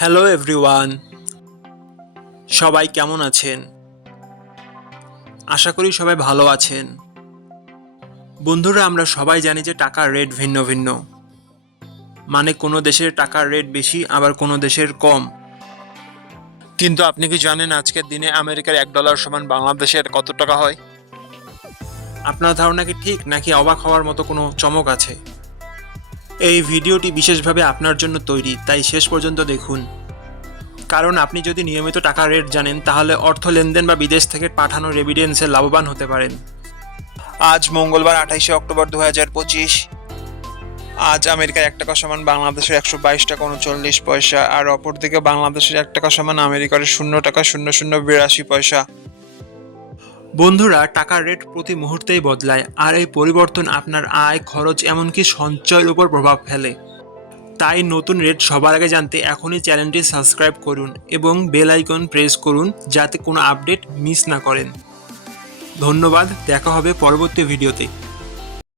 Hello everyone, সবাই কেমন আছেন? আশা করি সবাই ভালো আছেন। বন্ধুরা, আমরা সবাই জানি যে টাকার রেট ভিন্ন ভিন্ন। মানে কোনো দেশের টাকার রেট বেশি, আবার কোনো দেশের কম। কিন্তু আপনি কি জানেন আজকের দিনে আমেরিকার $1 সমান বাংলাদেশের কত টাকা হয়? আপনার ধারণা কি ঠিক, নাকি অবাক হওয়ার মতো কোনো চমক আছে? এই ভিডিওটি বিশেষভাবে আপনার জন্য তৈরি, তাই শেষ পর্যন্ত দেখুন। কারণ আপনি যদি নিয়মিত টাকার রেট জানেন, তাহলে অর্থ লেনদেন বা বিদেশ থেকে পাঠানো রেমিটেন্সে লাভবান হতে পারেন। আজ মঙ্গলবার 28শে অক্টোবর 2025। আজ আমেরিকার $1 সমান বাংলাদেশের 122 টাকা 39 পয়সা, আর অপরদিকে বাংলাদেশের $1 সমান আমেরিকার 0 টাকা 0082 পয়সা। বন্ধুরা, টাকার রেট প্রতি মুহূর্তেই বদলায়, আর এই পরিবর্তন আপনার আয়, খরচ, এমনকি সঞ্চয়ের উপর প্রভাব ফেলে। তাই নতুন রেট সবার আগে জানতে এখনই চ্যানেলটি সাবস্ক্রাইব করুন এবং বেল আইকন প্রেস করুন, যাতে কোনো আপডেট মিস না করেন। ধন্যবাদ, দেখা হবে পরবর্তী ভিডিওতে।